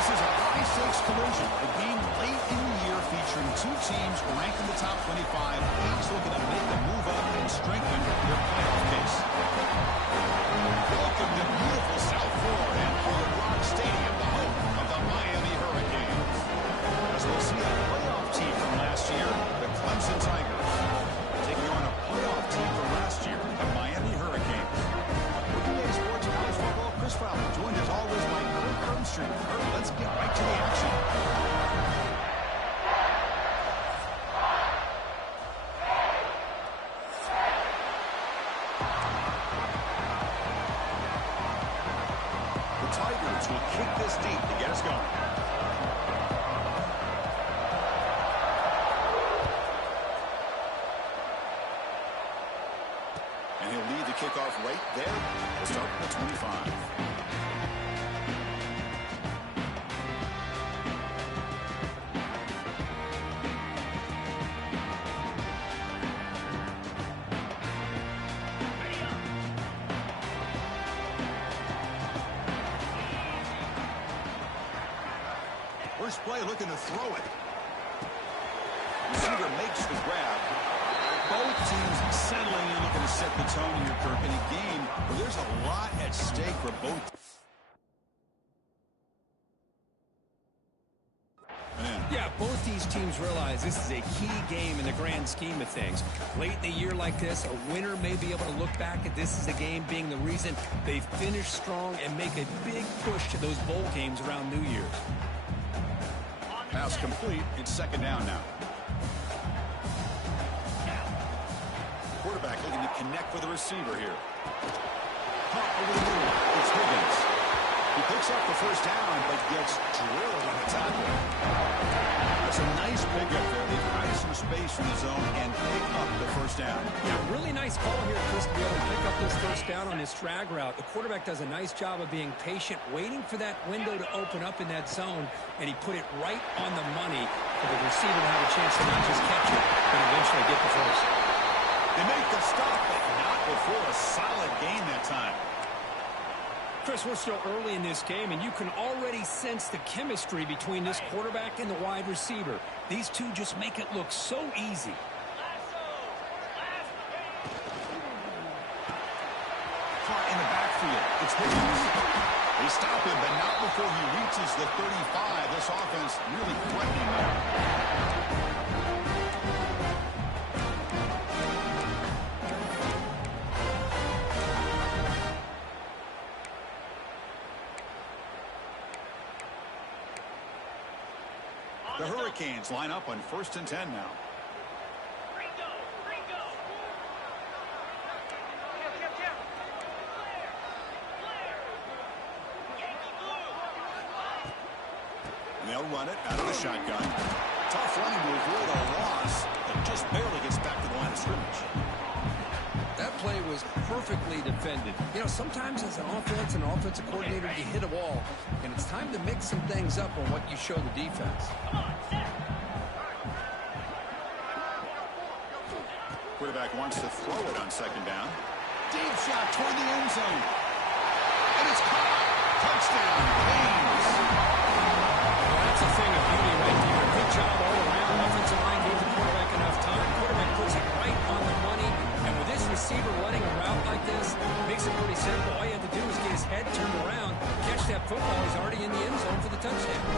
This is a high-stakes collision, a game late in the year featuring two teams ranked in the top 25, each looking to make a move up and strengthen their playoff case. Welcome to beautiful South Florida and Hard Rock Stadium, the home of the Miami Hurricanes. As we'll see a playoff team from last year, the Clemson Tigers, taking on a playoff team from last year, the Miami Hurricanes. For today's Sports College Football, Chris Fowler, joined as always by Kirk Armstrong. Kirk, let's get right to the action. Tigers will kick this deep to get us going. And he'll lead the kickoff right there to start at the 25. First play looking to throw it. Receiver makes the grab. Both teams settling in, looking to set the tone here, Kirk, in a game where there's a lot at stake for both. Yeah, both these teams realize this is a key game in the grand scheme of things. Late in the year like this, a winner may be able to look back at this as a game being the reason they finish strong and make a big push to those bowl games around New Year's. Pass complete. It's second down now. Quarterback looking to connect with the receiver here. Pop over the middle. It's Higgins. He picks up the first down, but gets drilled on the tackle. That's a nice pickup there. They've got some space from the zone and pick up the first down. Yeah, really nice call here, Chris, to be able to pick up this first down on this drag route. The quarterback does a nice job of being patient, waiting for that window to open up in that zone, and he put it right on the money for the receiver to have a chance to not just catch it, but eventually get the first. They make the stop, but not before a solid gain that time. Chris, we're still early in this game, and you can already sense the chemistry between this quarterback and the wide receiver. These two just make it look so easy. Caught in the backfield. It's Higgins. They stop him, but not before he reaches the 35. This offense really threatening there. The Hurricanes line up on 1st and 10 now. They'll run it out of the shotgun. Tough running to avoid a loss, but just barely gets back to the line of scrimmage. That play was perfectly defended. You know, sometimes as an offensive coordinator, you hit a wall, and it's time to mix some things up on what you show the defense. Quarterback wants to throw it on second down. Deep shot toward the end zone. And it's caught. Touchdown, Canes. Well, that's a thing of beauty right there. Good job all around. Offensive line gave the quarterback enough time. Quarterback puts it right on the money. And with this receiver running a route like this, makes it pretty simple. All you have to do is get his head turned around, catch that football. He's already in the end zone for the touchdown.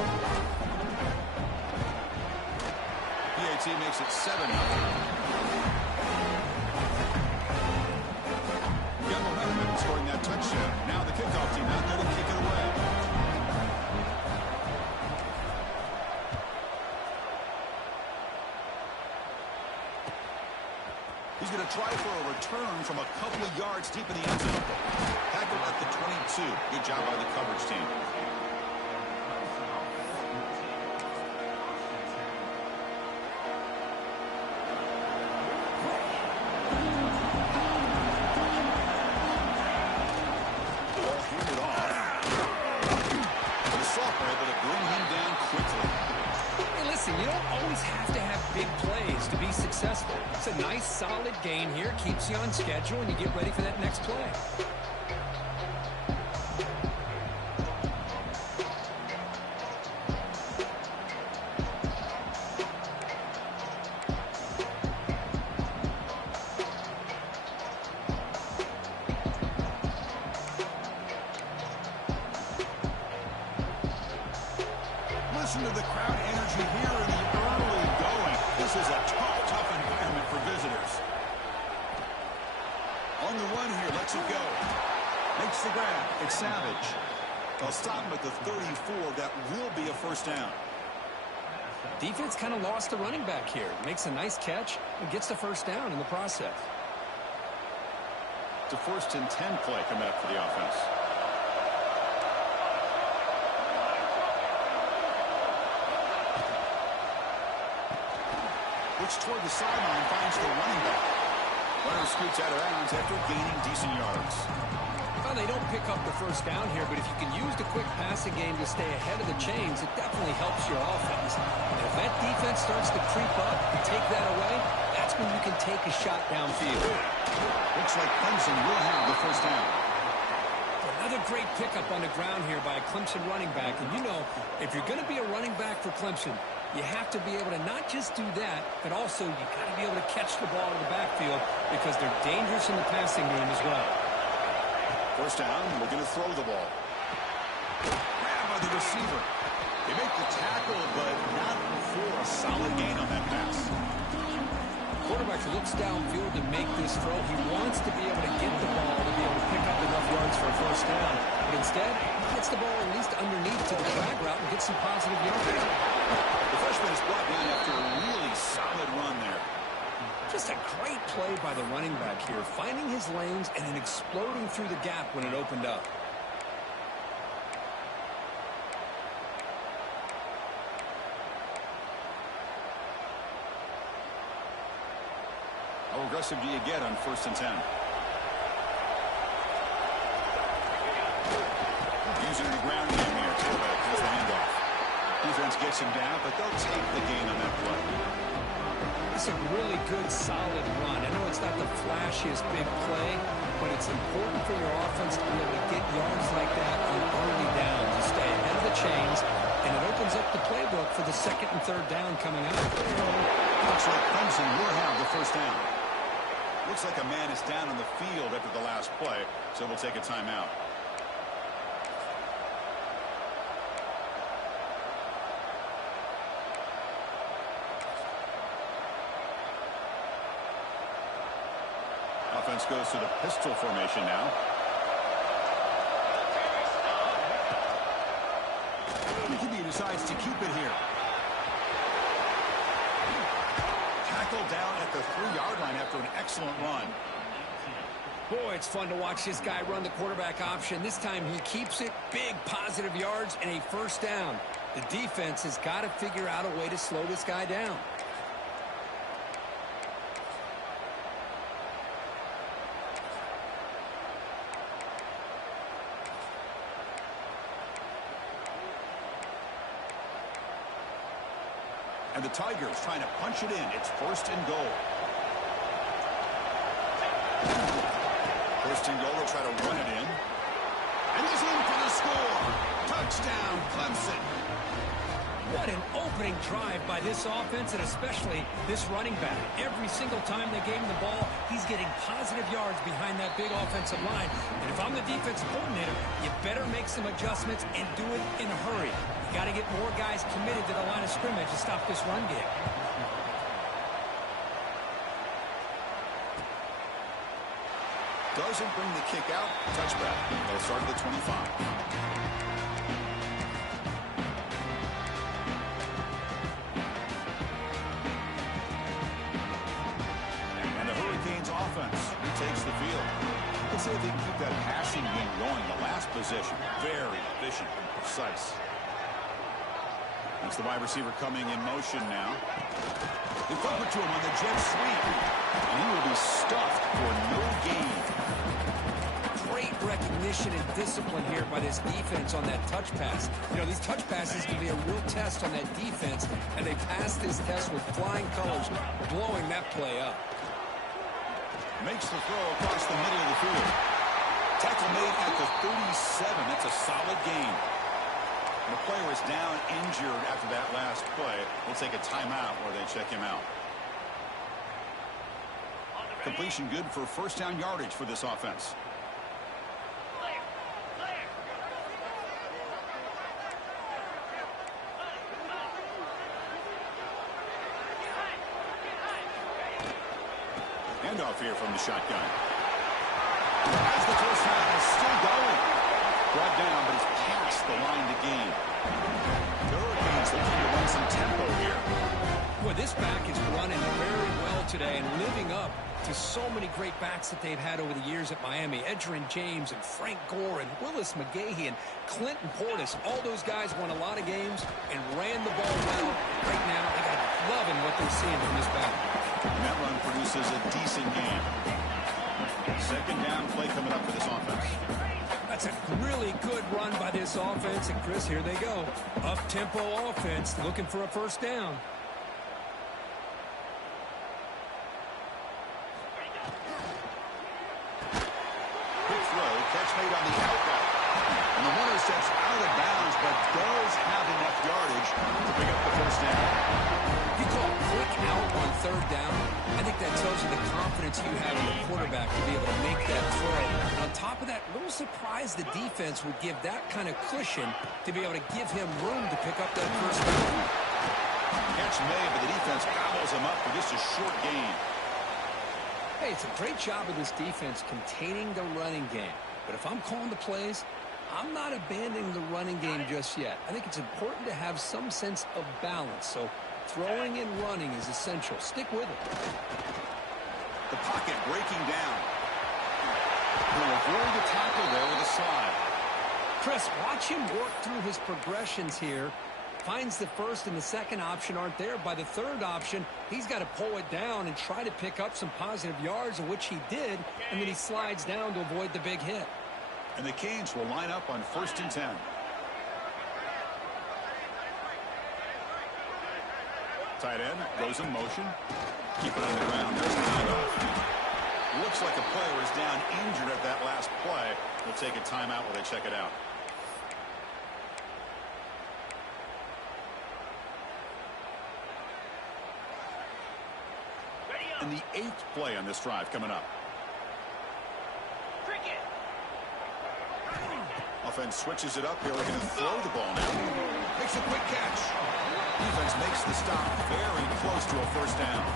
PAT makes it 7-0. Got momentum in scoring that touchdown. Now the kickoff team out there to kick it away. He's going to try for a return from a couple of yards deep in the end zone. Tackled at the 22. Good job by the coverage team. It's a nice, solid gain here. Keeps you on schedule, and you get ready for that next play. of the crowd energy here in the early going. This is a tough environment for visitors. On the run here, lets it go. Makes the grab. It's Savage. They'll stop him at the 34. That will be a first down. Defense kind of lost the running back here. Makes a nice catch and gets the first down in the process. It's a 1st and 10 play coming up for the offense. Which toward the sideline finds the running back. Runner scoots out of bounds after gaining decent yards. Well, they don't pick up the first down here, but if you can use the quick passing game to stay ahead of the chains, it definitely helps your offense. And if that defense starts to creep up and take that away, that's when you can take a shot downfield. Looks like Clemson will have the first down. Another great pickup on the ground here by a Clemson running back. And you know, if you're going to be a running back for Clemson, you have to be able to not just do that, but also you got to be able to catch the ball in the backfield because they're dangerous in the passing game as well. First down, looking to throw the ball. Grabbed by the receiver. They make the tackle, but not before a solid gain on that pass. Quarterback looks downfield to make this throw. He wants to be able to get the ball to be able to pick up enough yards for a first down. But instead, he gets the ball at least underneath to the drag route and gets some positive yards. The freshman is brought down after a really solid run there. Just a great play by the running back here, finding his lanes and then exploding through the gap when it opened up. How aggressive do you get on 1st and 10? Using the ground game here. Tailback has the handoff. Defense gets him down, but they'll take the gain on that play. It's a really good, solid run. I know it's not the flashiest big play, but it's important for your offense to be able to get yards like that on early downs to stay ahead of the chains, and it opens up the playbook for the 2nd and 3rd down coming up. Looks like Clemson will have the first down. Looks like a man is down on the field after the last play, so we'll take a timeout. Offense goes to the pistol formation now. He decides to keep it here. Tackled down at the 3-yard line after an excellent run. Boy, it's fun to watch this guy run the quarterback option. This time he keeps it, big positive yards, and a first down. The defense has got to figure out a way to slow this guy down. And the Tigers trying to punch it in. It's 1st and goal. 1st and goal. They'll try to run it in. And he's in for the score. Touchdown, Clemson. What an opening drive by this offense, and especially this running back. Every single time they gave him the ball, he's getting positive yards behind that big offensive line. And if I'm the defensive coordinator, you better make some adjustments and do it in a hurry. You got to get more guys committed to the line of scrimmage to stop this run game. Doesn't bring the kick out. Touchback. They'll start at the 25. Takes the field. Let's say they keep that passing game going. The last possession, very efficient and precise. That's the wide receiver coming in motion now. They flip it to him on the jet sweep, and he will be stuffed for no gain. Great recognition and discipline here by this defense on that touch pass. You know, these touch passes can be a real test on that defense, and they passed this test with flying colors, blowing that play up. Makes the throw across the middle of the field. Tackle made at the 37. That's a solid gain. The player is down injured after that last play. We'll take a timeout where they check him out. Completion good for first down yardage for this offense. handoff here from the shotgun. Has the first down, is still going. Brought down, but he's past the line to gain. The Hurricanes looking to run some tempo here. Boy, this back is running very well today and living up to so many great backs that they've had over the years at Miami. Edgerrin James and Frank Gore and Willis McGahee and Clinton Portis. All those guys won a lot of games and ran the ball well. Right now, they got loving what they're seeing from this back. And that run produces a decent game. Second down play coming up for this offense. That's a really good run by this offense. And, Chris, here they go. Up-tempo offense looking for a first down. Quick throw, catch made on the outlet. And the runner steps out of bounds, but does have enough yardage to pick up the first down. You call quick out on third down, I think that tells you the confidence you have in the quarterback to be able to make that throw. And on top of that, a little surprised the defense would give that kind of cushion to be able to give him room to pick up that first down. Catch made, but the defense gobbles him up for just a short gain. Hey, it's a great job of this defense containing the running game. But if I'm calling the plays, I'm not abandoning the running game just yet. I think it's important to have some sense of balance. So throwing and running is essential. Stick with it. The pocket breaking down. He'll avoid the tackle there with a slide. Chris, watch him work through his progressions here. Finds the first and the second option aren't there. By the third option, he's got to pull it down and try to pick up some positive yards, of which he did, and then he slides down to avoid the big hit. And the Canes will line up on 1st and 10. Tight end goes in motion. Keep it on the ground. There's the handoff. Looks like a player is down injured at that last play. We'll take a timeout while they check it out. And the 8th play on this drive coming up. Offense switches it up here, looking to throw the ball now. Makes a quick catch. Defense makes the stop very close to a first down.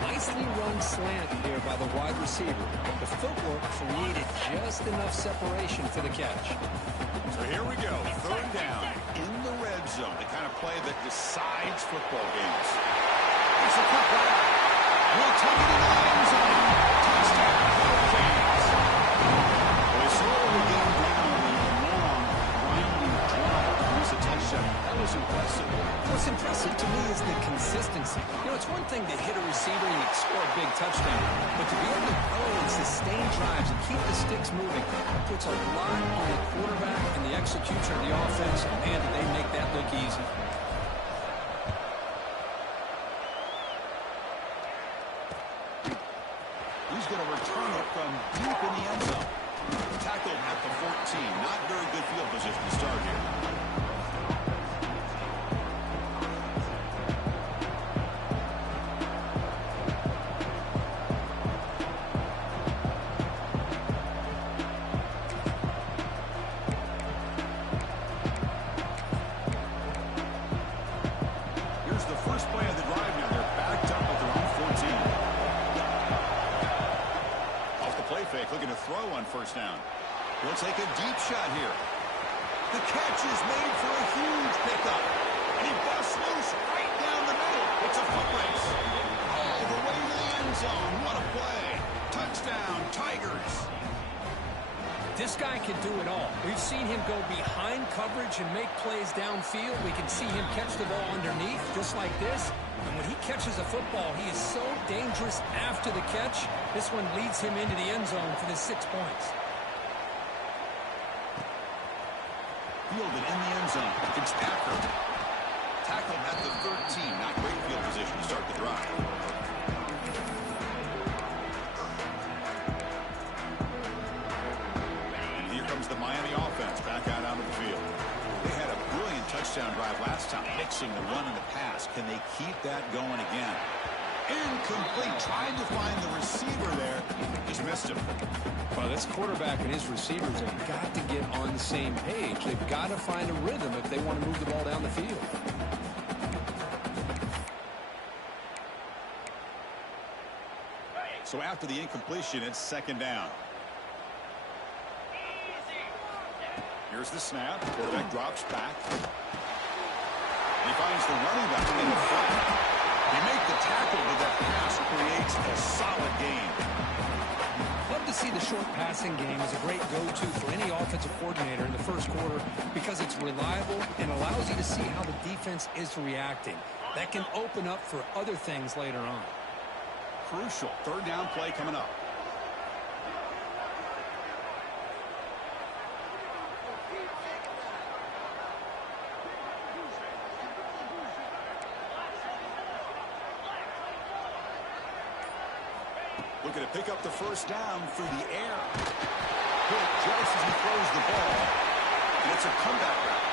Nicely run slant here by the wide receiver. The footwork created just enough separation for the catch. So here we go, 3rd down in the red zone, the kind of play that decides football games. It's a quick run. We'll take it in the end zone. Touchdown, Hurricanes. They slowly get down in a long, winding drive to produce a touchdown. That was impressive. What's impressive to me is the consistency. You know, it's one thing to hit a receiver and you score a big touchdown, but to be able to go and sustain drives and keep the sticks moving puts a lot on the quarterback and the execution of the offense. Man, did they make that look easy. He's going to return it from deep in the end zone. Tackled at the 14. Not very good field position to start here. Here's the first play of the drive now. They're backed up at their own 14. Play fake, looking to throw on first down. He'll take a deep shot here. The catch is made for a huge pickup. And he busts loose right down the middle. It's a foot race. All the way to the end zone. What a play. Touchdown, Tigers. This guy can do it all. We've seen him go behind coverage and make plays downfield. We can see him catch the ball underneath, just like this. And when he catches a football, he is so dangerous after the catch. This one leads him into the end zone for the 6 points. Fielded in the end zone. Fitzpatrick. Tackled at the 13. Not great field position to start the drive. And here comes the Miami offense back out onto the field. They had a brilliant touchdown drive last time, mixing the run and the pass. Can they keep that going again? Incomplete. Tried to find the receiver there. Just missed him. Well, this quarterback and his receivers have got to get on the same page. They've got to find a rhythm if they want to move the ball down the field. So after the incompletion, it's second down. Here's the snap. Quarterback drops back. He finds the running back in the front. They make the tackle, but that pass creates a solid gain. Love to see the short passing game as a great go-to for any offensive coordinator in the first quarter because it's reliable and allows you to see how the defense is reacting. That can open up for other things later on. Crucial third down play coming up. Looking to pick up the first down through the air. Quick just as he throws the ball. And it's a comeback route.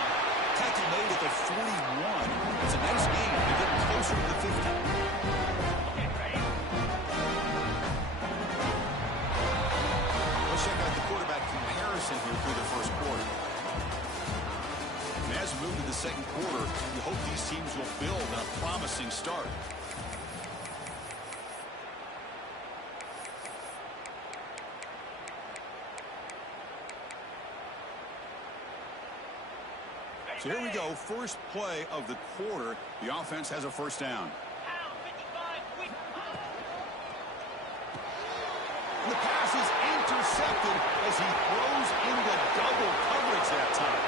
Tackle made at the 41. It's a nice gain. They're getting closer to the 50. Let's check out the quarterback comparison here through the first quarter. And as we move to the second quarter, you hope these teams will build on a promising start. So here we go, first play of the quarter. The offense has a first down. And the pass is intercepted as he throws into double coverage that time.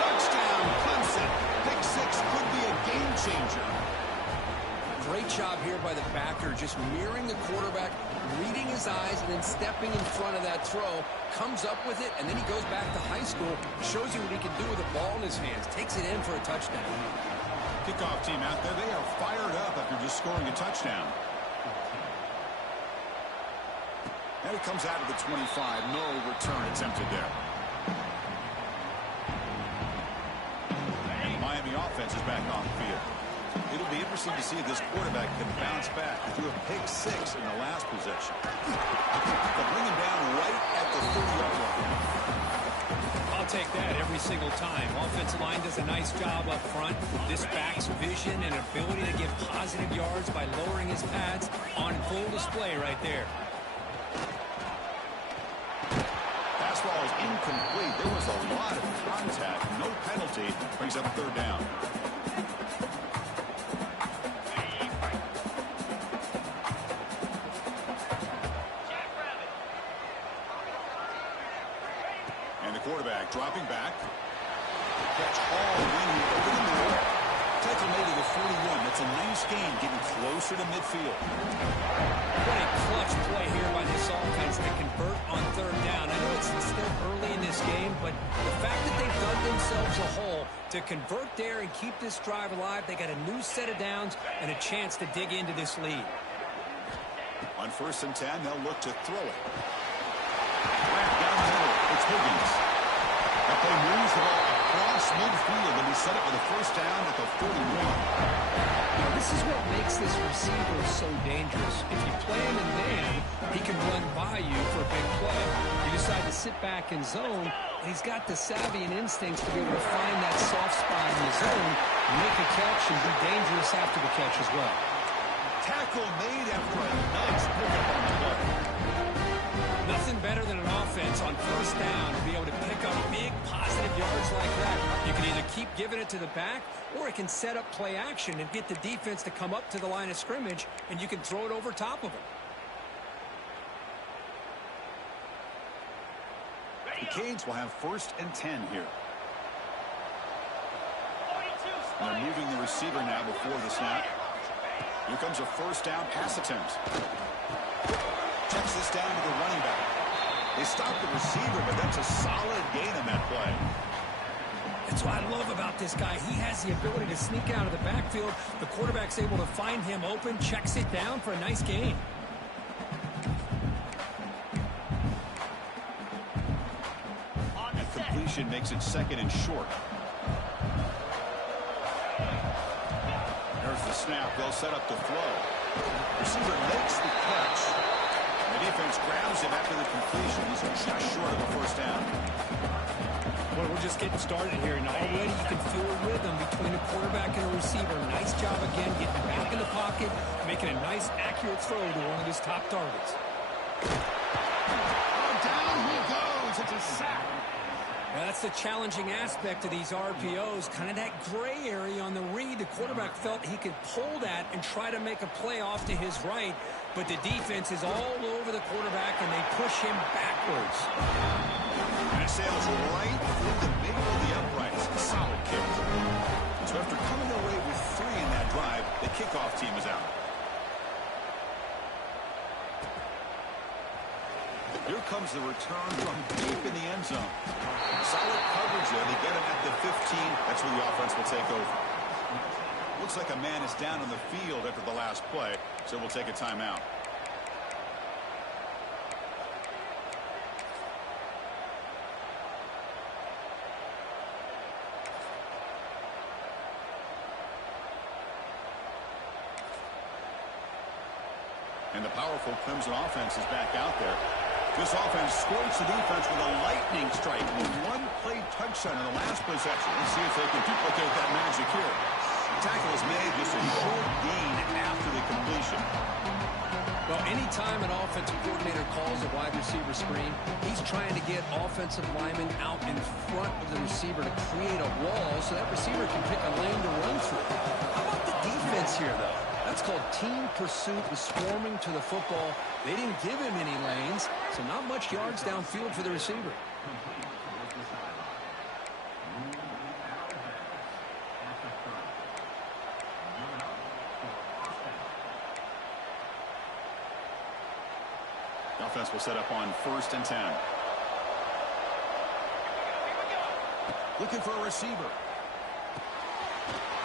Touchdown, Clemson. Pick six could be a game changer. Great job here by the backer, just mirroring the quarterback, reading his eyes, and then stepping in front of that throw, comes up with it, and then he goes back to high school, shows you what he can do with the ball in his hands, takes it in for a touchdown. Kickoff team out there, they are fired up after just scoring a touchdown. And he comes out of the 25, no return attempted there. Miami offense is back on the field. It'll be interesting to see if this quarterback can bounce back. He threw a pick six in the last possession. They'll bring him down right at the 30-yard line. I'll take that every single time. Offensive line does a nice job up front. This back's vision and ability to get positive yards by lowering his pads on full display right there. Fastball is incomplete. There was a lot of contact. No penalty. Brings up third down. Quarterback dropping back. Catch all in here over the middle. Tackle made to the 41. That's a nice gain, getting closer to midfield. What a clutch play here by this offense to convert on third down. I know it's still early in this game, but the fact that they've dug themselves a hole to convert there and keep this drive alive, they got a new set of downs and a chance to dig into this lead. On 1st and 10, they'll look to throw it. Right down the middle, it's Higgins. That play moves the ball across midfield, and he set it with a first down at the 41. Now, this is what makes this receiver so dangerous. If you play him in man, he can run by you for a big play. You decide to sit back in zone, and he's got the savvy and instincts to be able to find that soft spot in the zone, make a catch, and be dangerous after the catch as well. Tackle made after a nice pickup on the play. Nothing better than an offense on first down to be able to pick up big positive yards like that. You can either keep giving it to the back, or it can set up play action and get the defense to come up to the line of scrimmage, and you can throw it over top of them. The Canes will have 1st and 10 here. And they're moving the receiver now before the snap. Here comes a first down pass attempt. Checks this down to the running back. They stop the receiver, but that's a solid gain on that play. That's what I love about this guy. He has the ability to sneak out of the backfield. The quarterback's able to find him open, checks it down for a nice gain. Completion makes it second and short. There's the snap. They'll set up the throw. Receiver makes the catch. The defense grabs him after the completion. He's just short of a first down. Well, we're just getting started here, and already you can feel a rhythm between a quarterback and a receiver. Nice job again getting back in the pocket pocket, making a nice, accurate throw to one of his top targets. Oh, down he goes. It's a sack. Now, that's the challenging aspect of these RPOs, kind of that gray area on the read. The quarterback felt he could pull that and try to make a play off to his right, but the defense is all over the quarterback, and they push him backwards. And it sails right through the middle of the uprights. Solid kick. So after coming away with 3 in that drive, the kickoff team is out. Here comes the return from deep in the end zone. Solid coverage there. They get him at the 15. That's where the offense will take over. Looks like a man is down on the field after the last play, so we'll take a timeout. And the powerful Clemson offense is back out there. This offense scorched the defense with a lightning strike with 1-play touchdown in the last possession. Let's see if they can duplicate that magic here. The tackle is made, just a short gain after the completion. Well, anytime an offensive coordinator calls a wide receiver screen, he's trying to get offensive linemen out in front of the receiver to create a wall so that receiver can pick a lane to run through. How about the defense here, though? That's called team pursuit and swarming to the football. They didn't give him any lanes, so not much yards downfield for the receiver. The offense will set up on 1st and 10. Looking for a receiver.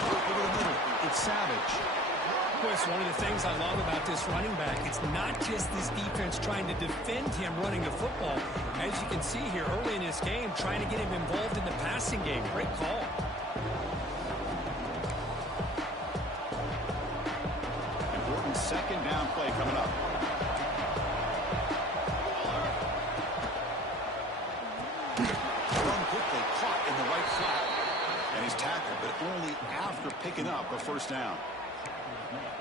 Over the middle, it's Savage. It's one of the things I love about this running back. It's not just this defense trying to defend him running the football. As you can see here early in this game, trying to get him involved in the passing game. Great call. Important 2nd down play coming up. Run quickly, caught in the right flat. And he's tackled, but only after picking up a 1st down.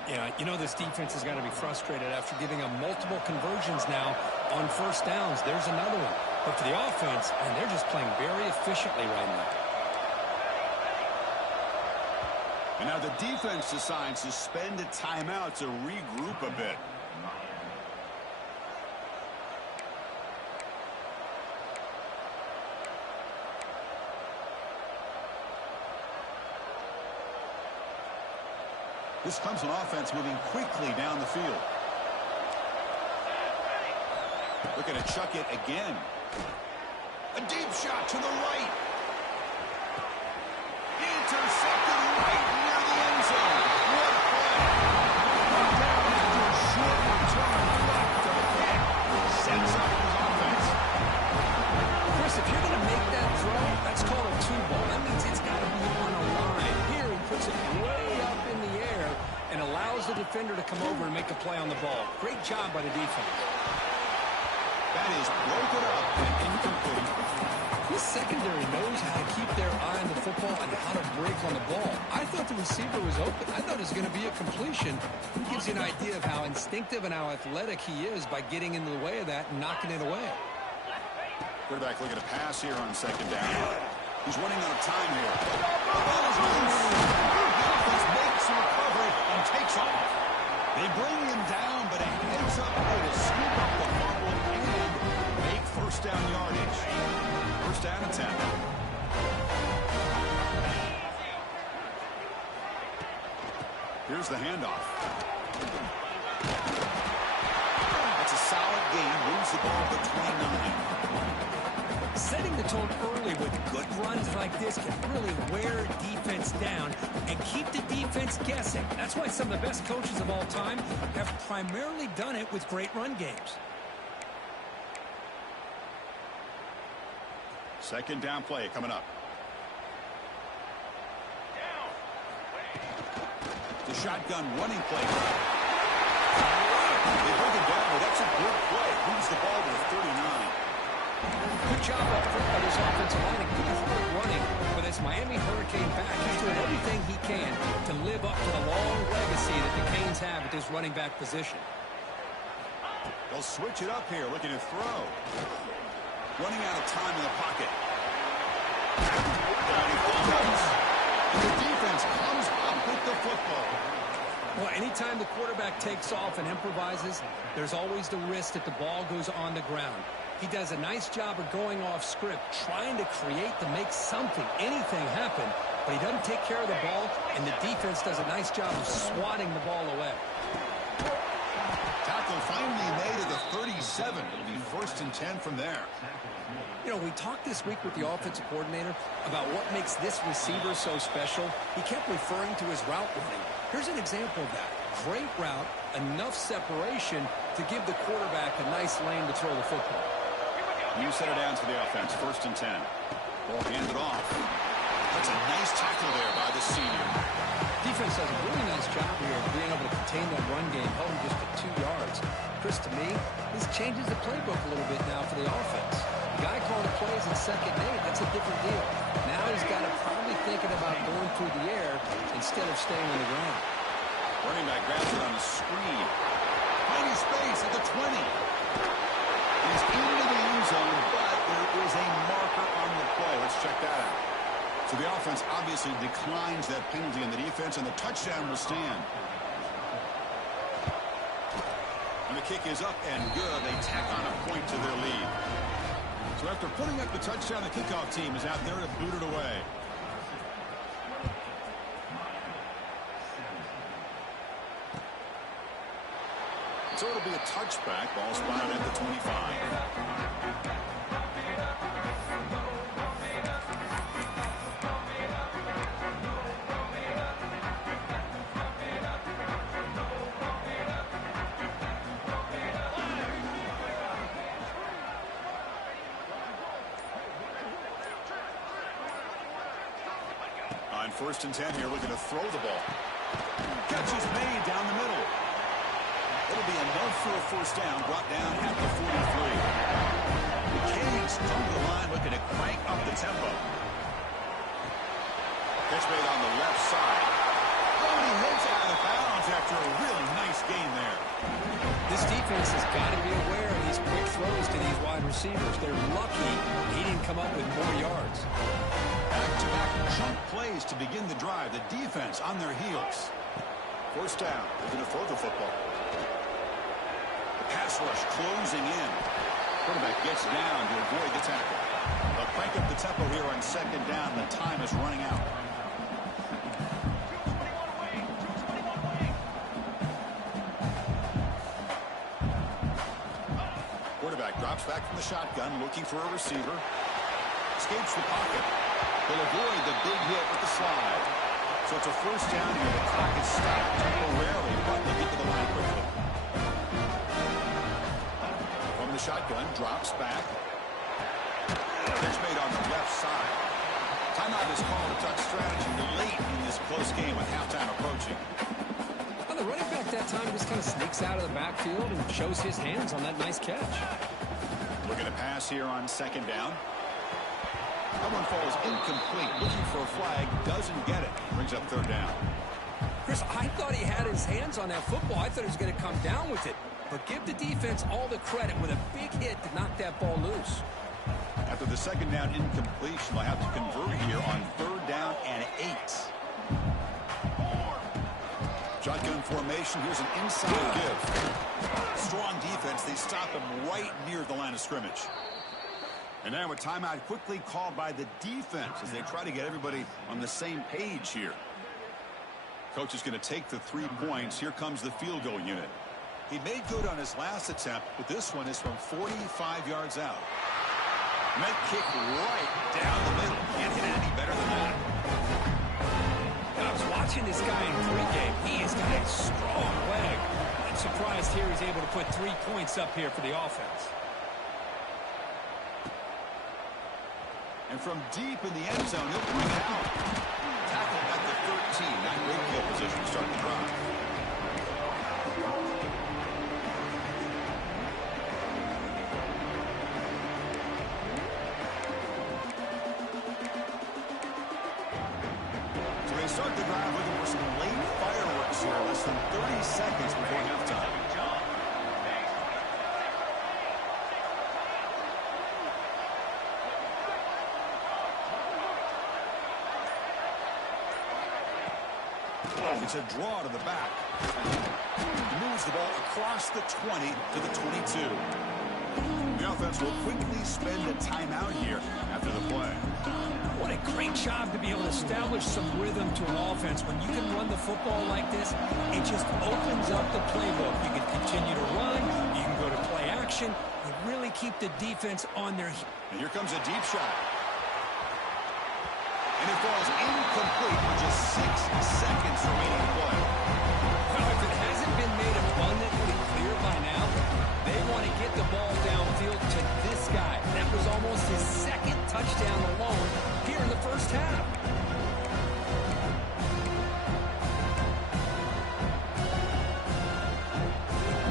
Yeah, you know this defense has got to be frustrated after giving them multiple conversions now on 1st downs. There's another one. But for the offense, and they're just playing very efficiently right now. And now the defense decides to spend a timeout to regroup a bit. This Clemson offense moving quickly down the field. Looking to chuck it again. A deep shot to the right. Intercepted right near the end zone. What a play. Down after a short return. Left of the kick. Sets up his offense. Chris, if you're going to make that throw, that's called a 2-ball. That means it's got to be on a line. Here he puts it way up in the air and allows the defender to come over and make a play on the ball. Great job by the defense. That is broken up and incomplete. This secondary knows how to keep their eye on the football and how to break on the ball. I thought the receiver was open. I thought it was going to be a completion. It gives you an idea of how instinctive and how athletic he is by getting into the way of that and knocking it away. Quarterback looking to pass here on 2nd down. He's running out of time here. The ball is loose. The offense makes a recovery and takes off. They bring him down, but a heads-up play to scoop up the fumble and make 1st down yardage. 1st down and 10. Here's the handoff. That's a solid gain. Moves the ball to 29. Setting the tone early with good runs like this can really wear defense down and keep the defense guessing. That's why some of the best coaches of all time have primarily done it with great run games. 2nd down play coming up. The shotgun running play. They bring it down, but that's a good play. Moves the ball to the 39. Good job up front by this offensive line and good hard running for this Miami Hurricane back. He's doing everything he can to live up to the long legacy that the Canes have his running back position. They'll switch it up here, looking to throw. Running out of time in the pocket. And the defense comes up with the football. Well, anytime the quarterback takes off and improvises, there's always the risk that the ball goes on the ground. He does a nice job of going off script, trying to create to make something, anything happen, but he doesn't take care of the ball, and the defense does a nice job of swatting the ball away. Tackle finally made at the 37. It'll be 1st and 10 from there. You know, we talked this week with the offensive coordinator about what makes this receiver so special. He kept referring to his route running. Here's an example of that. Great route, enough separation to give the quarterback a nice lane to throw the football. You set it down to the offense, 1st and 10. Ball handed off. That's a nice tackle there by the senior. Defense does a really nice job here of being able to contain that run game, held him just to 2 yards. Chris, to me, this changes the playbook a little bit now for the offense. The guy calling the plays in 2nd and 8, that's a different deal. Now he's got to probably thinking about going through the air instead of staying on the ground. Running back grabs it on the screen. Finding space at the 20. He's into the end zone, but there is a marker on the play. Let's check that out. So the offense obviously declines that penalty on the defense, and the touchdown will stand. And the kick is up and good. They tack on a point to their lead. So after putting up the touchdown, the kickoff team is out there to boot it away. So it'll be a touchback. Ball spotted at the 25. On 1st and 10 here, looking to throw the ball. Catch is made down the middle. It'll be enough for a 1st down, brought down at the 43. The Canes come to the line looking to crank up the tempo. Catch made on the left side. Oh, and he hits out of bounds after a really nice game there. This defense has got to be aware of these quick throws to these wide receivers. They're lucky he didn't come up with more yards. Back-to-back jump plays to begin the drive. The defense on their heels. 1st down. They're going to throw the football. The pass rush closing in. Quarterback gets down to avoid the tackle. They'll crank up the tempo here on 2nd down. The time is running out. Quarterback drops back from the shotgun, looking for a receiver. Escapes the pocket. They'll avoid the big hit with the slide. So it's a 1st down here. The clock is stopped temporarily, but they'll get to the line quickly. From the shotgun, drops back. Catch made on the left side. Timeout is called to touch strategy late in this close game with halftime approaching. Well, the running back that time just kind of sneaks out of the backfield and shows his hands on that nice catch. Looking to pass here on 2nd down. That one falls incomplete. Looking for a flag. Doesn't get it. Brings up 3rd down. Chris, I thought he had his hands on that football. I thought he was going to come down with it. But give the defense all the credit with a big hit to knock that ball loose. After the 2nd down incompletion, they'll have to convert here on 3rd down and 8. Shotgun formation. Here's an inside give. Strong defense. They stop him right near the line of scrimmage. And now a timeout quickly called by the defense as they try to get everybody on the same page here. Coach is going to take the 3 points. Here comes the field goal unit. He made good on his last attempt, but this one is from 45 yards out. Meant kick right down the middle. Can't hit any better than that. I was watching this guy in pregame. He has got a strong leg. I'm surprised here he's able to put 3 points up here for the offense. And from deep in the end zone, he'll bring it out. Tackle at the 13. Not great field position to start the drive. So they start the drive looking for some late fireworks here. Less than 30 seconds before halftime. It's a draw to the back. He moves the ball across the 20 to the 22. The offense will quickly spend a timeout here after the play. What a great job to be able to establish some rhythm to an offense. When you can run the football like this, it just opens up the playbook. You can continue to run. You can go to play action. You really keep the defense on their heels. And here comes a deep shot. And it falls incomplete with just 6 seconds remaining to play. Well, if it hasn't been made abundantly clear by now, they want to get the ball downfield to this guy. That was almost his second touchdown alone here in the first half.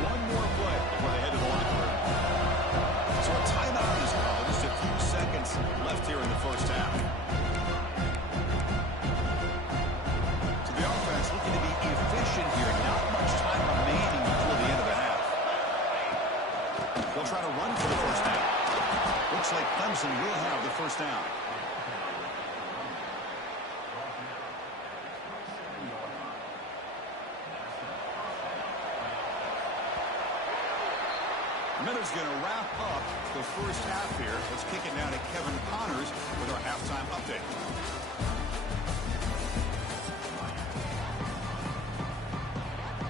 One more play before they head to the locker room. So a timeout is called. Just a few seconds left here in the first half. So the offense looking to be efficient here. Not much time remaining before the end of the half. They'll try to run for the first down. Looks like Clemson will have the first down. Miller's going to wrap up the first half here. Let's kick it now to Kevin Connors with our halftime update.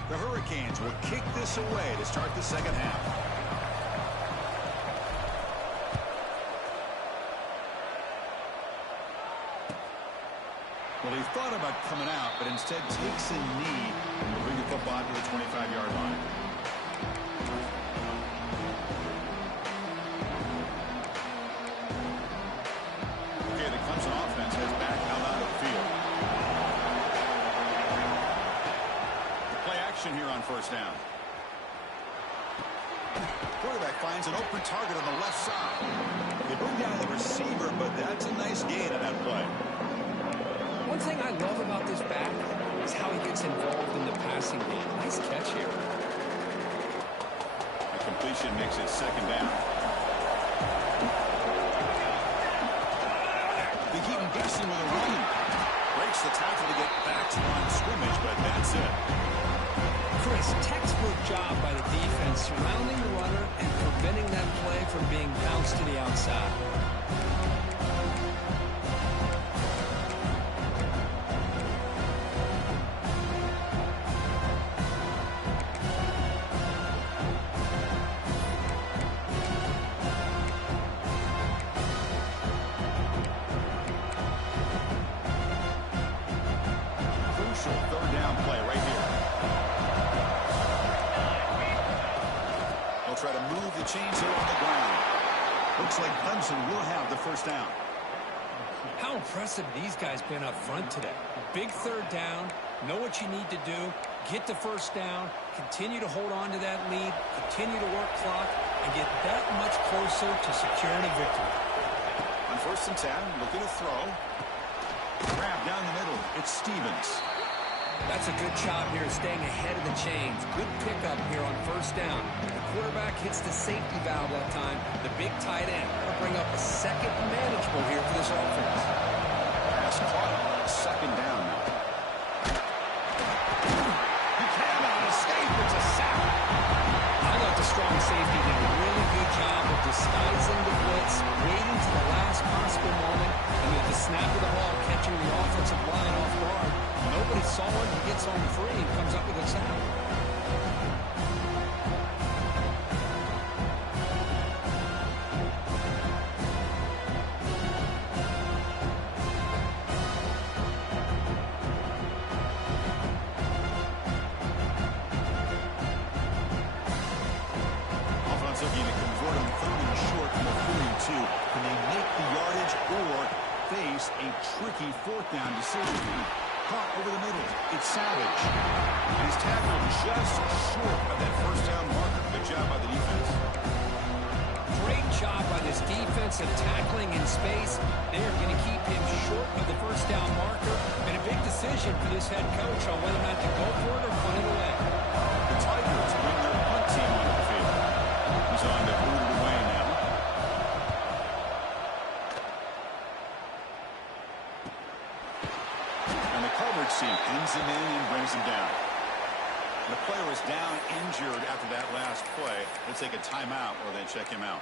The Hurricanes will kick this away to start the second half. Well, he thought about coming out, but instead takes a knee and will bring the football to the 25-yard line. Okay, the Clemson offense heads back out onto the field. The play action here on first down. Quarterback finds an open target on the left side. They bring down the receiver, but that's a nice gain on that play. One thing I love about this back is how he gets involved in the passing game. Nice catch here. The completion makes it second down. They keep him guessing with a run. Breaks the tackle to get back to the line of scrimmage, but that's it. Chris, textbook job by the defense surrounding the runner and preventing that play from being bounced to the outside. Third down play right here. They'll try to move the chains here on the ground. Looks like Clemson will have the first down. How impressive these guys been up front today. Big third down, know what you need to do, get the first down, continue to hold on to that lead, continue to work clock, and get that much closer to securing a victory. On first and 10, looking to throw. Grab down the middle. It's Stevens. That's a good job here, staying ahead of the chains. Good pickup here on first down. The quarterback hits the safety valve that time. The big tight end. That'll bring up a second manageable here for this offense. Pass caught on second down now. He cannot escape. It's a sack. I thought the strong safety did a really good job of disguising the blitz, waiting to the last possible moment, and with the snap of the ball, catching the offensive line off guard. Nobody saw him. He gets home free and comes up with a sack. Offense looking to convert him third and short from a 42. Can they make the yardage or face a tricky fourth down decision? Caught over the middle. It's Savage. And he's tackled just short of that first down marker. Good job by the defense. Great job by this defense of tackling in space. They are going to keep him short of the first down marker. And a big decision for this head coach on whether or not to go for it or punt it away. team pins him in and brings him down. The player is down injured after that last play. Let's take a timeout or they check him out.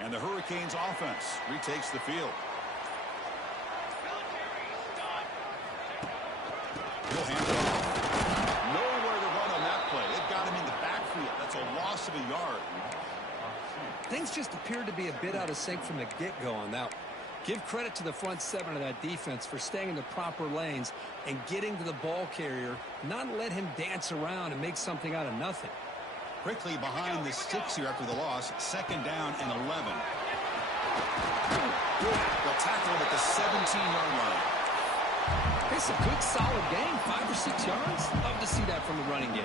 And the Hurricanes offense retakes the field. He'll hand it off. Nowhere to run on that play. It got him in the backfield. That's a loss of a yard. Things just appeared to be a bit out of sync from the get-go on that one. Give credit to the front seven of that defense for staying in the proper lanes and getting to the ball carrier, not let him dance around and make something out of nothing. Quickly behind the sticks here after the loss. 2nd down and 11. They'll tackle him at the 17-yard line. It's a good, solid game. 5 or 6 yards. Love to see that from the running game.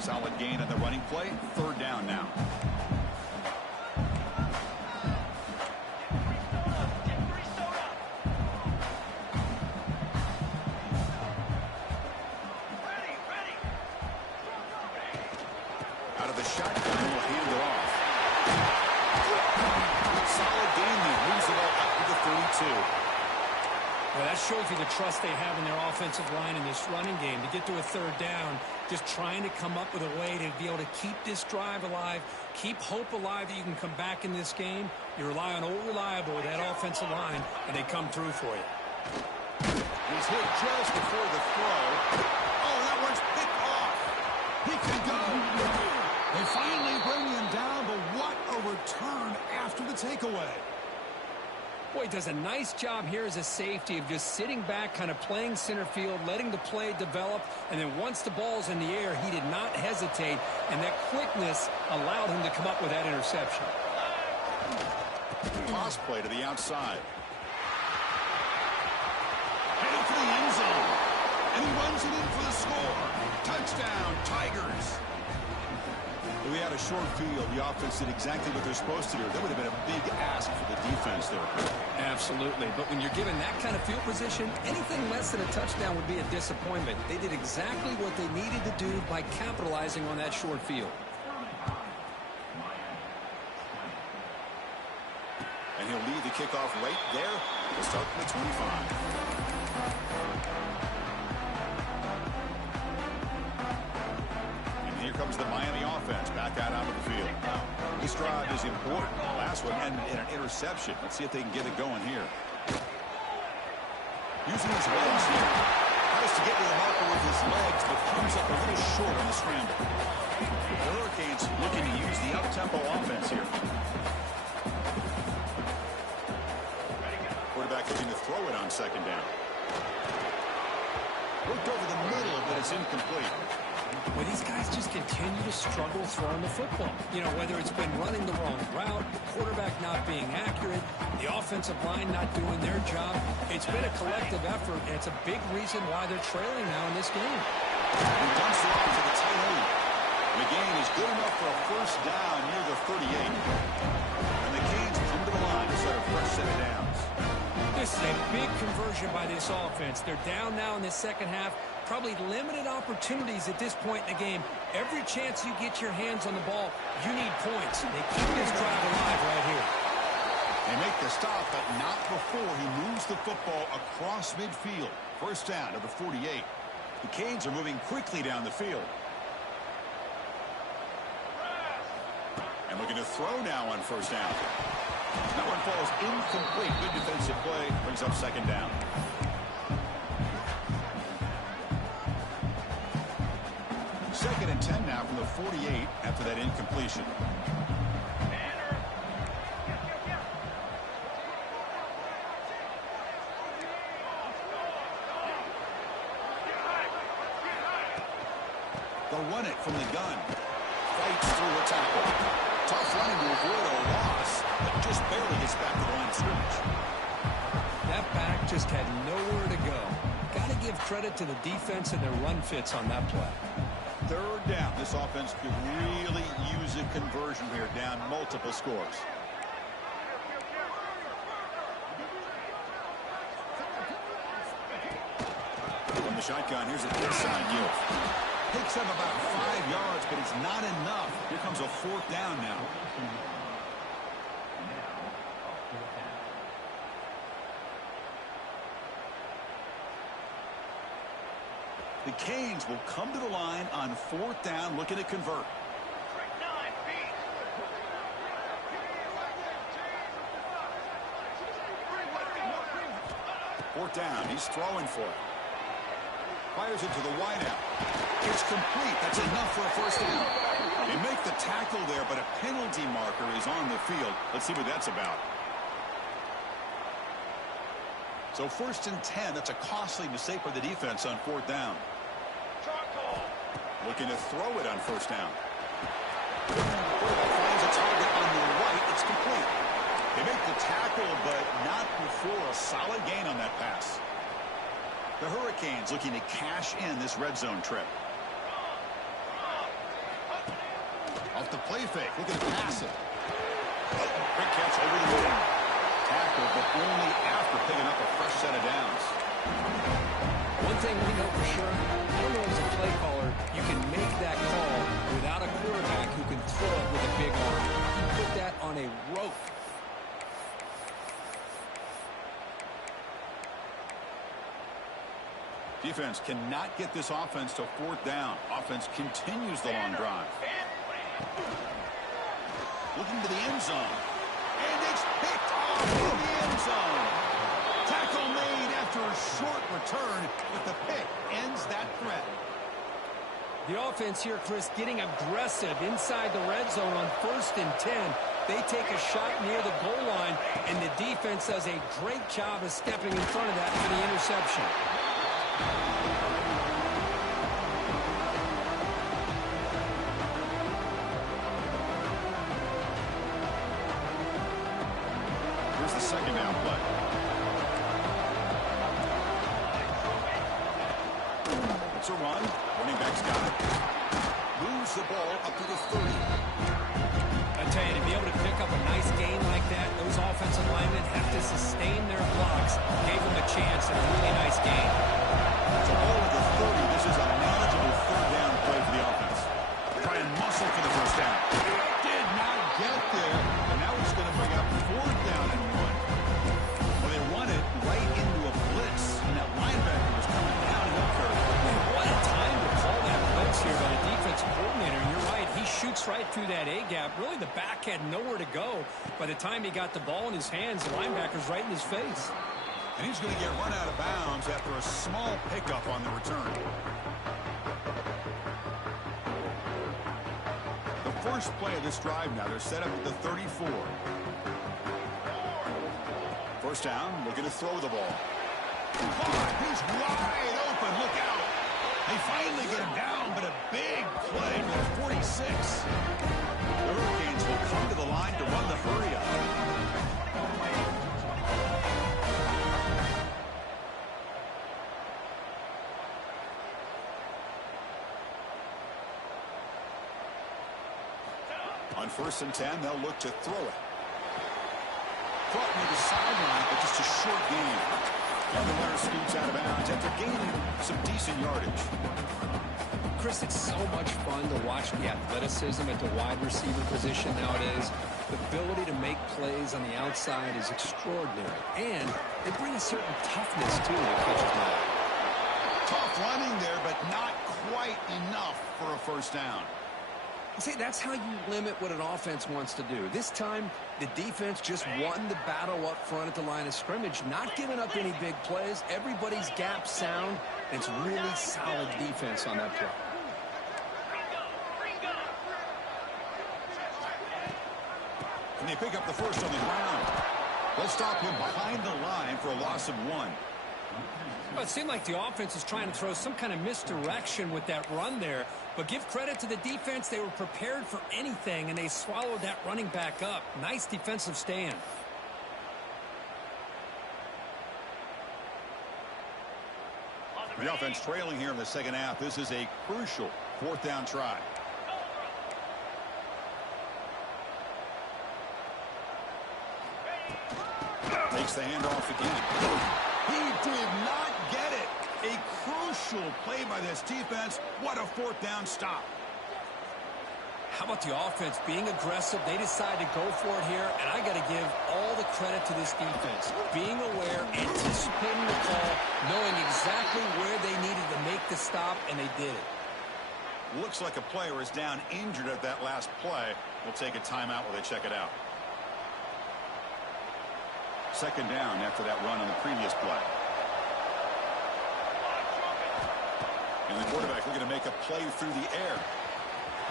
Solid gain on the running play. 3rd down now. Out of the shotgun, he'll hand it off. Solid gain. He moves the ball up to the 32. Well, that shows you the trust they have in their offensive line in this running game. To get to a 3rd down, just trying to come up with a way to be able to keep this drive alive, keep hope alive that you can come back in this game. You rely on old reliable with that offensive line, and they come through for you. He's hit just before the throw. Oh, that one's picked off. He can go. They finally bring him down, but what a return after the takeaway. Boy, he does a nice job here as a safety of just sitting back, kind of playing center field, letting the play develop, and then once the ball's in the air, he did not hesitate, and that quickness allowed him to come up with that interception. Toss play to the outside. Headed for the end zone, and he runs it in for the score. Touchdown, Tigers. We had a short field. The offense did exactly what they're supposed to do. That would have been a big ask for the defense there. Absolutely. But when you're given that kind of field position, anything less than a touchdown would be a disappointment. They did exactly what they needed to do by capitalizing on that short field. And he'll lead the kickoff right there. He'll start from the 25. Here comes the Miami offense back out onto the field. This drive is important. Last one ended in an interception. Let's see if they can get it going here. Using his legs here. Tries to get to the marker with his legs, but comes up a little short on the scramble. The Hurricanes looking to use the up-tempo offense here. Quarterback looking to throw it on 2nd down. Looked over the middle, but it's incomplete. Well, these guys just continue to struggle throwing the football. You know, whether it's been running the wrong route, the quarterback not being accurate, the offensive line not doing their job. It's been a collective effort, and it's a big reason why they're trailing now in this game. He dumps it off to the tight end. The gain is good enough for a 1st down near the 38. And the Canes come to the line to set a fresh set of downs. This is a big conversion by this offense. They're down now in the 2nd half. Probably limited opportunities at this point in the game. Every chance you get your hands on the ball, you need points. They keep this drive alive right here. They make the stop, but not before he moves the football across midfield. 1st down to the 48. The Canes are moving quickly down the field. And looking to throw now on 1st down. That one falls incomplete. Good defensive play. Brings up 2nd down. 2nd and 10 now from the 48 after that incompletion. They'll run it from the gun. Fights through a tackle. Tough running to avoid a loss, but just barely gets back to the line of scrimmage. That back just had nowhere to go. Got to give credit to the defense and their run fits on that play. 3rd down. This offense could really use a conversion here, down multiple scores. From the shotgun, here's an inside give. Picks up about 5 yards, but it's not enough. Here comes a 4th down now. The Canes will come to the line on 4th down, looking to convert. 4th down, he's throwing for it. Fires it to the wideout. It's complete. That's enough for a 1st down. They make the tackle there, but a penalty marker is on the field. Let's see what that's about. So 1st and 10, that's a costly mistake for the defense on 4th down. Looking to throw it on 1st down. Finds a target on the right. It's complete. They make the tackle, but not before a solid gain on that pass. The Hurricanes looking to cash in this red zone trip. Off the play fake, looking to pass it. Quick catch over the wing. Tackle, but only after picking up a fresh set of downs. One thing we know for sure, I don't know as a play caller, you can make that call without a quarterback who can throw it with a big arm. You put that on a rope. Defense cannot get this offense to 4th down. Offense continues the long drive. Looking to the end zone. And it's picked off in the end zone. Tackle made after a short return, but the pick ends that threat. The offense here, Chris, getting aggressive inside the red zone on 1st and 10. They take a shot near the goal line, and the defense does a great job of stepping in front of that for the interception. Here's the 2nd down play. It's a run. Running back's got it. Moves the ball up to the 30. I tell you, to be able to pick up a nice gain like that, those offensive linemen have to sustain their blocks. Gave them a chance and a really nice gain. It's a ball at the 30. This is a manageable 3rd down play for the offense. Try and muscle for the 1st down. Did not get there. And now he's going to bring up 4th down and 1. Well, they run it right into a blitz. And that linebacker was coming down the curve. What a time to call that blitz here by the defensive coordinator. You're right. He shoots right through that A-gap. Really, the back had nowhere to go. By the time he got the ball in his hands, the linebacker's right in his face. And he's going to get run out of bounds after a small pickup on the return. The first play of this drive now, they're set up at the 34. 1st down, looking to throw the ball. He's wide open, look out. They finally get him down, but a big play for the 46. The Hurricanes will come to the line to run the hurry up. On 1st and 10, they'll look to throw it. Caught near the sideline, but just a short gain. And the runner scoots out of bounds after gaining some decent yardage. Chris, it's so much fun to watch the athleticism at the wide receiver position nowadays. The ability to make plays on the outside is extraordinary. And they bring a certain toughness, too, that catches my eye. Tough running there, but not quite enough for a 1st down. See, that's how you limit what an offense wants to do. This time, the defense just won the battle up front at the line of scrimmage, not giving up any big plays. Everybody's gap sound. And it's really solid defense on that play. And they pick up the 1st on the ground. They'll stop him behind the line for a loss of 1. Well, it seemed like the offense was trying to throw some kind of misdirection with that run there. But give credit to the defense. They were prepared for anything, and they swallowed that running back up. Nice defensive stand. The offense trailing here in the 2nd half. This is a crucial 4th down try. Takes the handoff again. He did not get it. A crucial play by this defense. What a fourth down stop. How about the offense being aggressive? They decide to go for it here, and I got to give all the credit to this defense. Being aware, anticipating the call, knowing exactly where they needed to make the stop, and they did it. Looks like a player is down injured at that last play. We'll take a timeout while they check it out. Second down after that run on the previous play. And the quarterback looking to make a play through the air.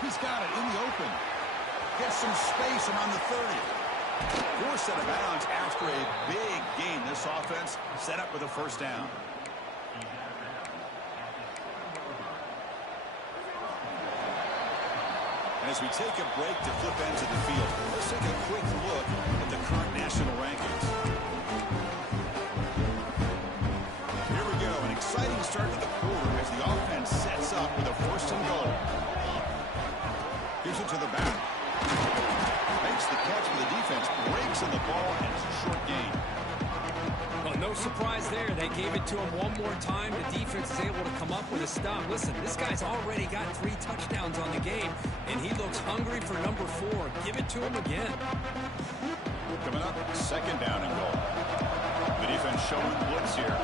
He's got it in the open. Gets some space around the 30. Forced out of bounds after a big gain. This offense set up with a first down. And as we take a break to flip ends of the field, let's take a quick look at the current national rankings. Here we go. An exciting start to the quarter as the offense sets up with a first and goal. Gives it to the back. Makes the catch for the defense. Breaks in the ball, and it's a short gain. Well, no surprise there. They gave it to him one more time. The defense is able to come up with a stop. Listen, this guy's already got 3 touchdowns on the game, and he looks hungry for number 4. Give it to him again. Coming up, second down and goal. The defense showing blitz here.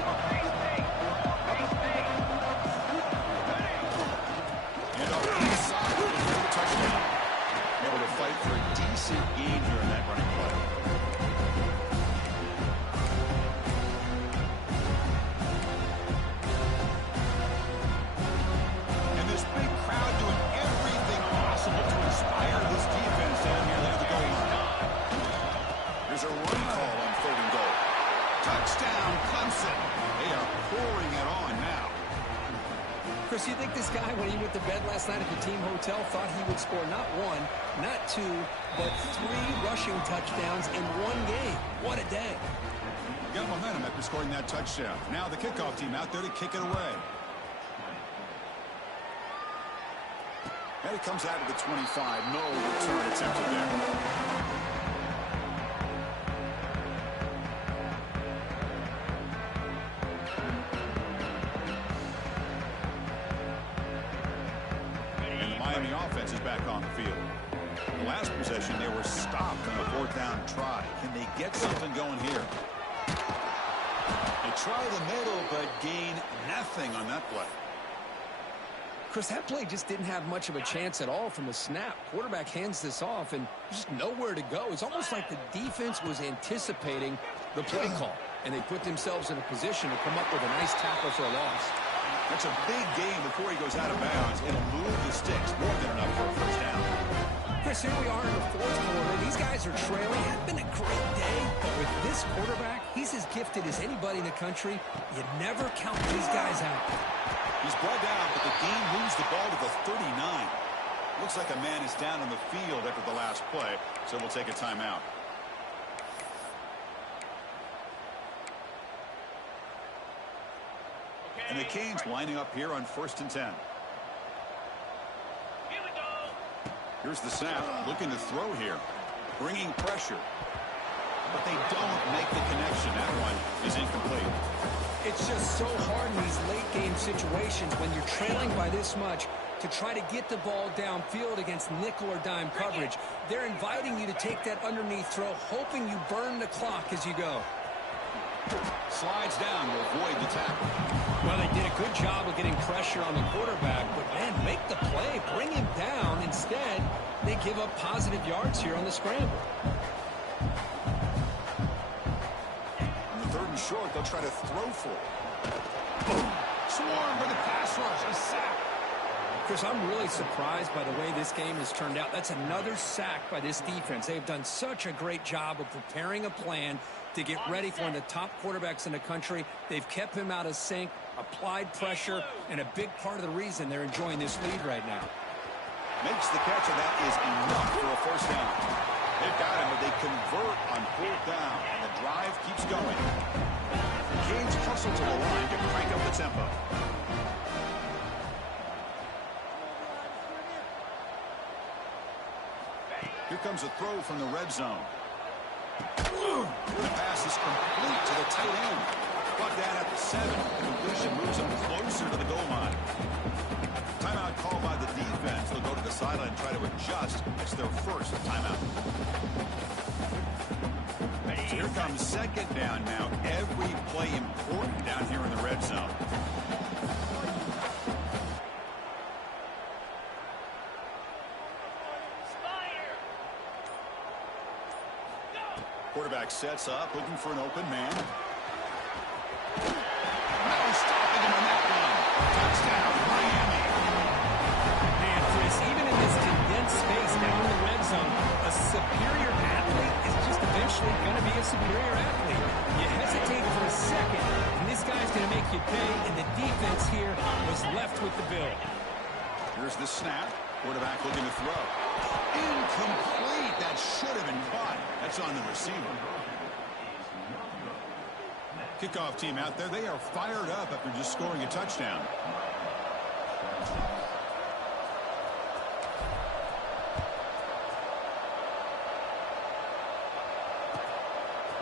And up inside for the touchdown. Able to fight for a decent gain here in that running play. And this big crowd doing everything possible to inspire this defense down here near the goal line. Here's a run call on third and goal. Touchdown, Clemson. They are pouring it on now. Chris, you think this guy, when he went to bed last night at the team hotel, thought he would score not 1, not 2, but 3 rushing touchdowns in one game? What a day. Got momentum after scoring that touchdown. Now the kickoff team out there to kick it away. And it comes out of the 25. No return attempted there. The offense is back on the field. The last possession, they were stopped on a fourth down try. Can they get something going here? They try the middle, but gain nothing on that play. Chris, that play just didn't have much of a chance at all from the snap. Quarterback hands this off, and just nowhere to go. It's almost like the defense was anticipating the play call, and they put themselves in a position to come up with a nice tackle for a loss. That's a big gain before he goes out of bounds. It'll move the sticks more than enough for a first down. Chris, here we are in the fourth quarter. These guys are trailing. It's been a great day, but with this quarterback, he's as gifted as anybody in the country. You never count these guys out. He's brought down, but the game moves the ball to the 39. Looks like a man is down on the field after the last play, so we'll take a timeout. And the Canes lining up here on 1st and 10. Here we go. Here's the snap, looking to throw here. Bringing pressure. But they don't make the connection. That one is incomplete. It's just so hard in these late game situations when you're trailing by this much to try to get the ball downfield against nickel or dime coverage. They're inviting you to take that underneath throw, hoping you burn the clock as you go. Slides down to avoid the tackle. Well, they did a good job of getting pressure on the quarterback, but, man, make the play, bring him down. Instead, they give up positive yards here on the scramble. On the 3rd and short, they'll try to throw for it. Boom! Swarm for the pass rush. A sack. Chris, I'm really surprised by the way this game has turned out. That's another sack by this defense. They've done such a great job of preparing a plan to get ready for one of the top quarterbacks in the country. They've kept him out of sync, applied pressure, and a big part of the reason they're enjoying this lead right now. Makes the catch, and that is enough for a first down. They've got him, but they convert on 4th down, and the drive keeps going. Canes hustle to the line to crank up the tempo. Here comes a throw from the red zone. The pass is complete to the tight end. Pluck that at the 7. The completion moves them closer to the goal line. Timeout called by the defense. They'll go to the sideline and try to adjust. It's their first timeout. So here comes second down now. Every play important down here in the red zone. Quarterback sets up, looking for an open man. No stopping him on that one. Touchdown, Miami. Man, Chris, even in this condensed space down in the red zone, a superior athlete is just eventually going to be a superior athlete. You hesitate for a second, and this guy's going to make you pay, and the defense here was left with the bill. Here's the snap. Quarterback looking to throw. Incomplete. That should have been caught. That's on the receiver. Kickoff team out there. They are fired up after just scoring a touchdown.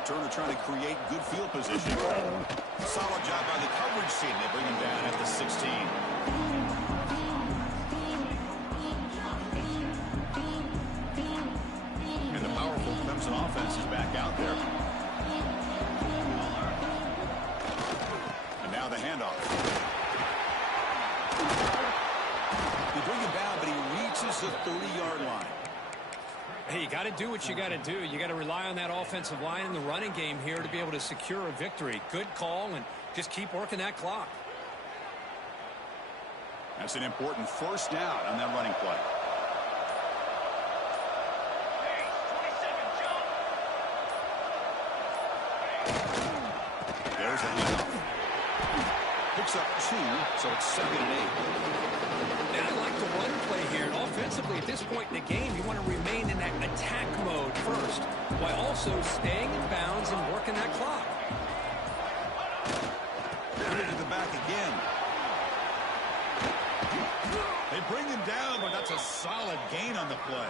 Turner trying to create good field position. Solid job by the coverage team. They bring him down at the 16. And the powerful Clemson offense is back out there. And now the handoff. They bring him down, but he reaches the 30-yard line. Hey, you got to do what you got to do. You got to rely on that offensive line in the running game here to be able to secure a victory. Good call, and just keep working that clock. That's an important first down on that running play. There's the handoff. Picks up 2, so it's 2nd and 8. And I like the run play here. And offensively, at this point in the game, you want to remain in that attack mode first, while also staying in bounds and working that clock. Put it to the back again. They bring him down, but that's a solid gain on the play.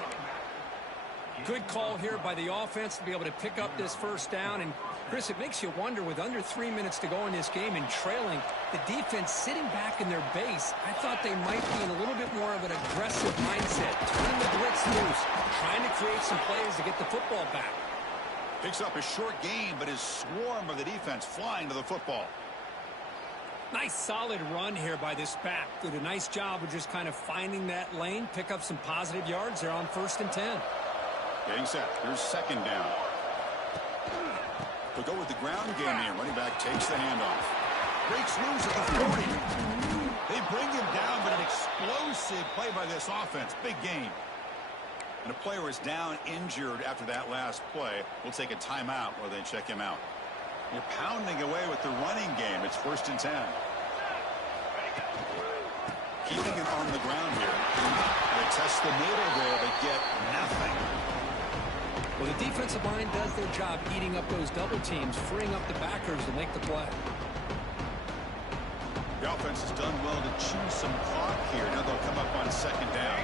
Good call here by the offense to be able to pick up this first down. And, Chris, it makes you wonder, with under 3 minutes to go in this game and trailing, the defense sitting back in their base, I thought they might be in a little bit more of an aggressive mindset, turning the blitz loose, trying to create some plays to get the football back. Picks up a short gain, but his swarm of the defense flying to the football. Nice solid run here by this back. Did a nice job of just kind of finding that lane, pick up some positive yards there on 1st and 10. Getting set. Here's 2nd down. We'll go with the ground game here. Running back takes the handoff. Breaks loose at the 40. They bring him down, but an explosive play by this offense. Big game. And a player is down injured after that last play. We'll take a timeout while they check him out. You're pounding away with the running game. It's 1st and 10. Keeping it on the ground here. They test the middle there, but get nothing. Well, the defensive line does their job eating up those double teams, freeing up the backers to make the play. The offense has done well to chew some clock here. Now they'll come up on 2nd down.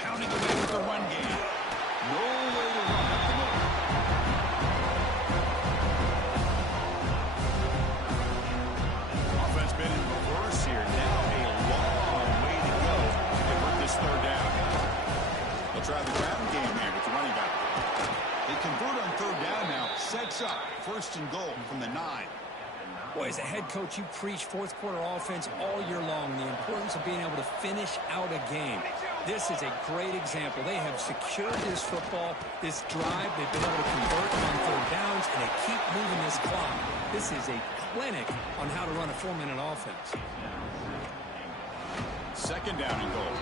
Pounding away with the run game. No way to run at the moment. Offense been in reverse here. Now a long way to go to convert this 3rd down. They'll try the ground game here with the running back. They convert on 3rd down now. Sets up 1st and goal from the 9. Boy, as a head coach, you preach fourth-quarter offense all year long, the importance of being able to finish out a game. This is a great example. They have secured this football, this drive. They've been able to convert on 3rd downs, and they keep moving this clock. This is a clinic on how to run a 4-minute offense. 2nd down and goal.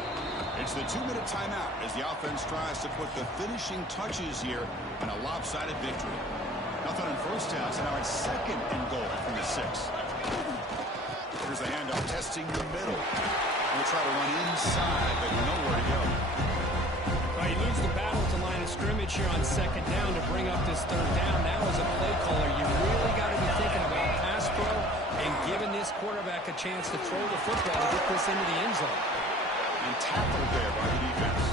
It's the 2-minute timeout as the offense tries to put the finishing touches here on a lopsided victory. Nothing on 1st down, so now it's 2nd and goal from the 6. Here's the handoff, testing the middle. We'll try to run inside, but nowhere to go. Well, you lose the battle at the line of scrimmage here on 2nd down to bring up this 3rd down. Now as a play caller, you really got to be thinking about pass pro and giving this quarterback a chance to throw the football to get this into the end zone. And tackled there by the defense.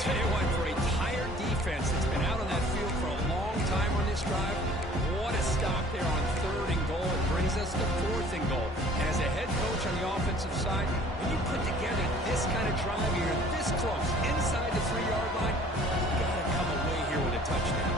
Tell you what, for a tired defense that's been out on that field for a long time on this drive, what this kind of drive here, this close, inside the 3-yard line, you got to come away here with a touchdown.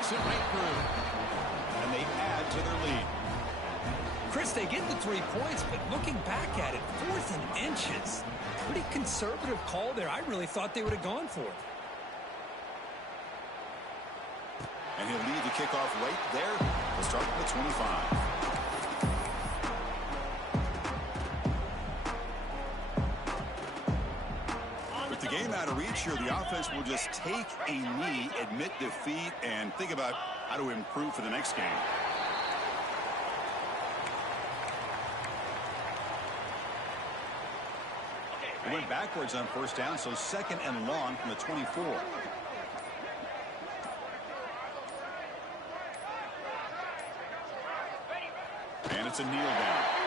It right through. And they add to their lead. Chris, they get the 3 points, but looking back at it, 4th and inches. Pretty conservative call there. I really thought they would have gone for it. And he'll lead the kickoff right there. We'll start at the 25. With the game out of reach here, the offense will just take a knee, admit defeat, and think about how to improve for the next game. It went backwards on first down, so 2nd and long from the 24. And it's a kneel down.